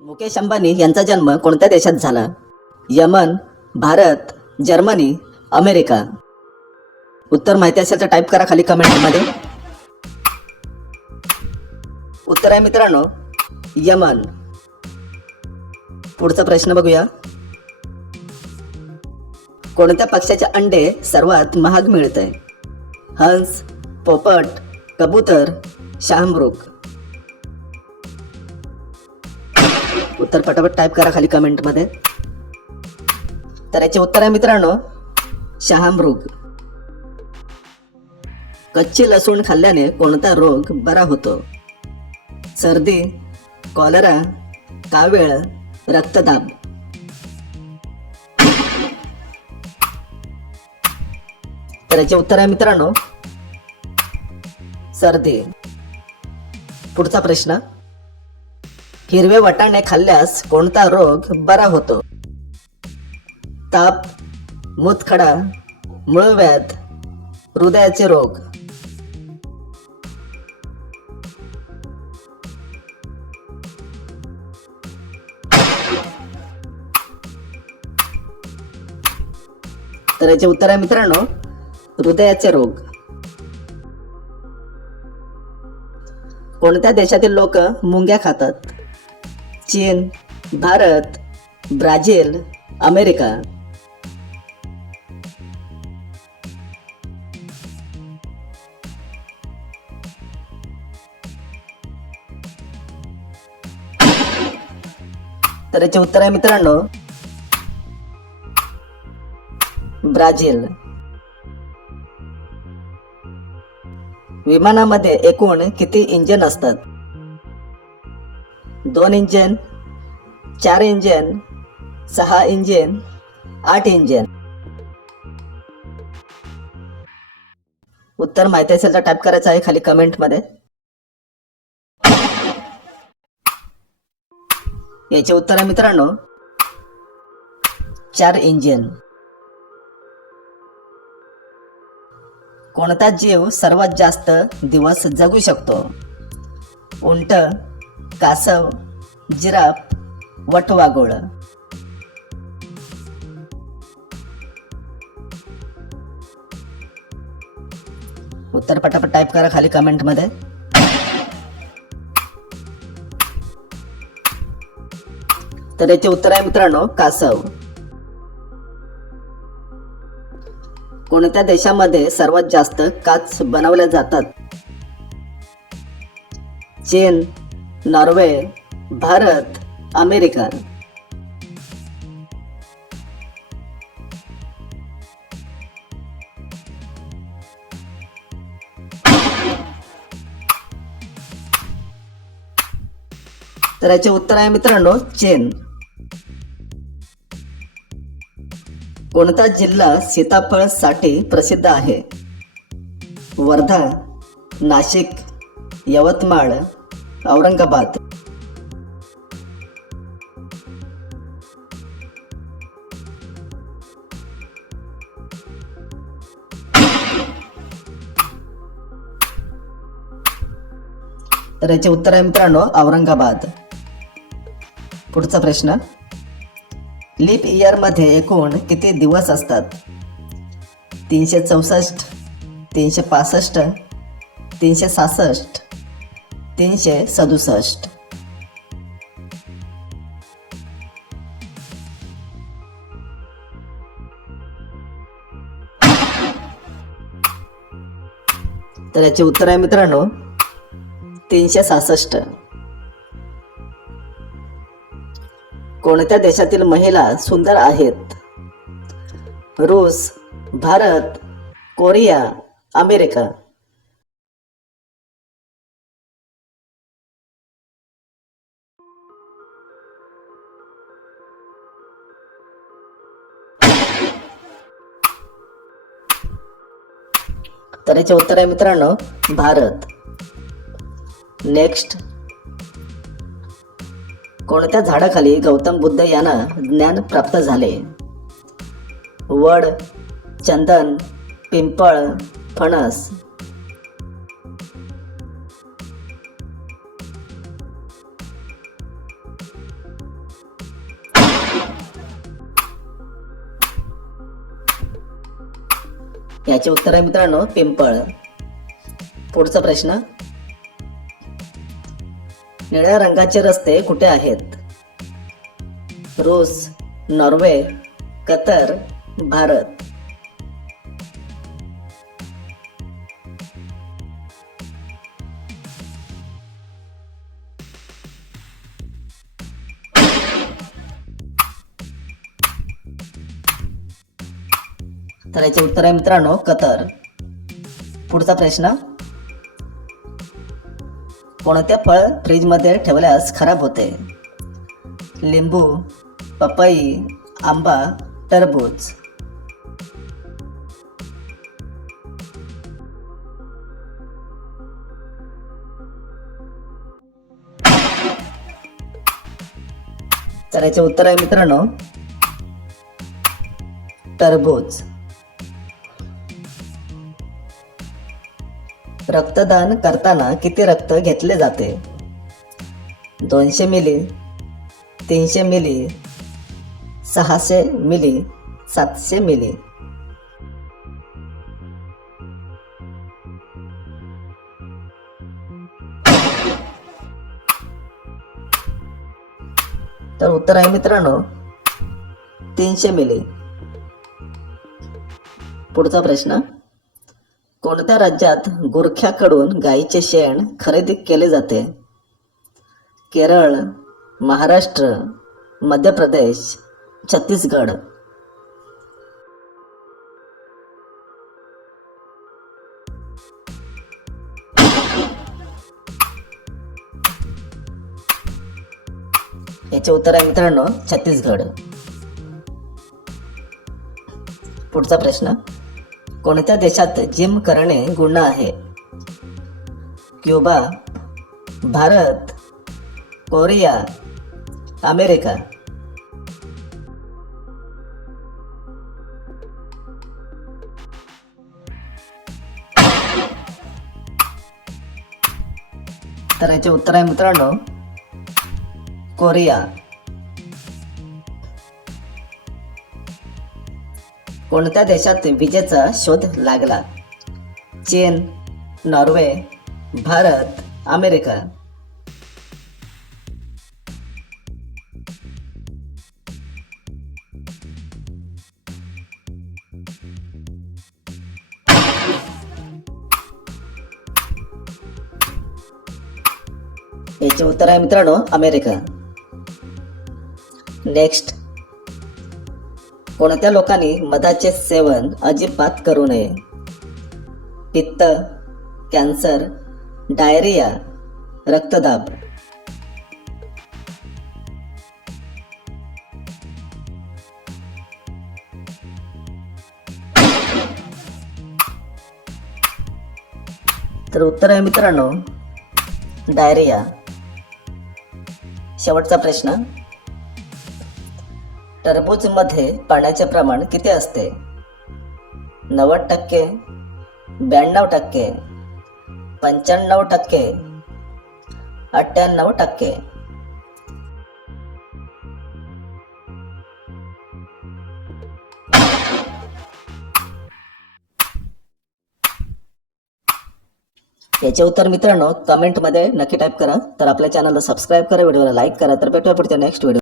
मुकेश अंबानी यांचा जन्म कोणत्या देशात झाला? Yaman, Bharat, Germany, America. उत्तर माहिती असेल तर टाईप करा खाली कमेंटमध्ये. उत्तर आहे मित्रांनो यमन. पुढचा प्रश्न बघूया. कोणत्या पक्ष्याचे अंडे सर्वात महाग मिळते? हंस, पोपट, कबूतर, शहामृग. उत्तर पटापट टाईप करा खाली कमेंटमध्ये. तर याचे उत्तर आहे मित्रांनो शहामृग. कच्ची लसूण खाल्ल्याने कोणता रोग बरा होतो? सर्दी, कॉलरा, कावीळ, रक्तदाब. तर याचे उत्तर आहे मित्रांनो सर्दी. पुढचा प्रश्न. हिरवे वाटाणे खाल्ल्यास कोणता रोग बरा होतो? ताप, मूतखडा, मूळव्याध, हृदयाचे रोग. तर याचे उत्तर आहे मित्रांनो हृदयाचे रोग. कोणत्या देशातील लोक मुंग्या खातात? चीन, भारत, ब्राझील, अमेरिका. तर याचे उत्तर आहे मित्रांनो ब्राझील. विमानामध्ये एकूण किती इंजिन असतात? 2 इंजिन, 4 इंजिन, 6 इंजिन, 8 इंजिन. उत्तर माहिती असेल तर टाईप करायचं आहे खाली कमेंटमध्ये. याचे उत्तर आहे मित्रांनो 4 इंजिन. कोणता जीव सर्वात जास्त दिवस जगू शकतो? उंट, कासव, जिराफ, वटवाघूळ. उत्तर पटापट टाईप करा खाली कमेंटमध्ये. तर याचे उत्तर आहे मित्रांनो कासव. कोणत्या देशामध्ये सर्वात जास्त काच बनवल्या जातात? चीन, नॉर्वे, भारत, अमेरिका. तर याचे उत्तर आहे मित्रांनो चीन. कोणता जिल्हा सीताफळ साठी प्रसिद्ध आहे? वर्धा, नाशिक, यवतमाळ, औरंगाबाद. तर याचे उत्तर आहे मित्रांनो औरंगाबाद. पुढचा प्रश्न. लीप इयर मध्ये एकूण किती दिवस असतात? 364, 365, 366, 367. तर याचे उत्तर आहे मित्रांनो 366. कोणत्या देशातील महिला सुंदर आहेत? रूस, भारत, कोरिया, अमेरिका. तर याचे उत्तर आहे मित्रांनो भारत. नेक्स्ट. कोणत्या झाडाखाली गौतम बुद्ध यांना ज्ञान प्राप्त झाले? वड, चंदन, पिंपळ, फणस. याचे उत्तर आहे मित्रांनो पिंपळ. पुढचा प्रश्न, निळ्या रंगाचे रस्ते कुठे आहेत? रूस, नॉर्वे, कतर, भारत. तर याचे उत्तर आहे मित्रांनो कतर. पुढचा प्रश्न, कोणते फळ फ्रीजमध्ये ठेवल्यास खराब होते? लिंबू, पपई, आंबा, टरबूज. तर याचे उत्तर आहे मित्रांनो टरबूज. रक्तदान करताना किती रक्त घेतले जाते? 200 मिली, 300 मिली, 600 मिली, 700 मिली. तर उत्तर आहे मित्रांनो 300 मिली. पुढचा प्रश्न, कोणत्या राज्यात गुरख्याकडून गायीचे शेण खरेदी केले जाते? केरळ, महाराष्ट्र, मध्य प्रदेश, छत्तीसगड. याचे उत्तर आहे मित्रांनो छत्तीसगड. पुढचा प्रश्न, कोणत्या देशात जिम करणे गुन्हा आहे? Cuba, Bharat, Korea, America. तर याचे उत्तर आहे मित्रांनो कोरिया. कोणत्या देशात विजेचा शोध लागला? चीन, नॉर्वे, भारत, अमेरिका. याचे उत्तर आहे मित्रांनो अमेरिका. नेक्स्ट, कोणत्या लोकांनी मधाचे सेवन अजिबात करू नये? पित्त, कॅन्सर, डायरिया, रक्तदाब. तर उत्तर आहे मित्रांनो डायरिया. शेवटचा प्रश्न, टरबूजमध्ये पाण्याचे प्रमाण किती असते? 90%, 92%, 95%, 98%. याचे उत्तर मित्रांनो कमेंटमध्ये नक्की टाईप करा. तर आपल्या चॅनलला सबस्क्राईब करा, व्हिडिओला लाईक करा. तर भेटूया पुढच्या नेक्स्ट व्हिडिओ.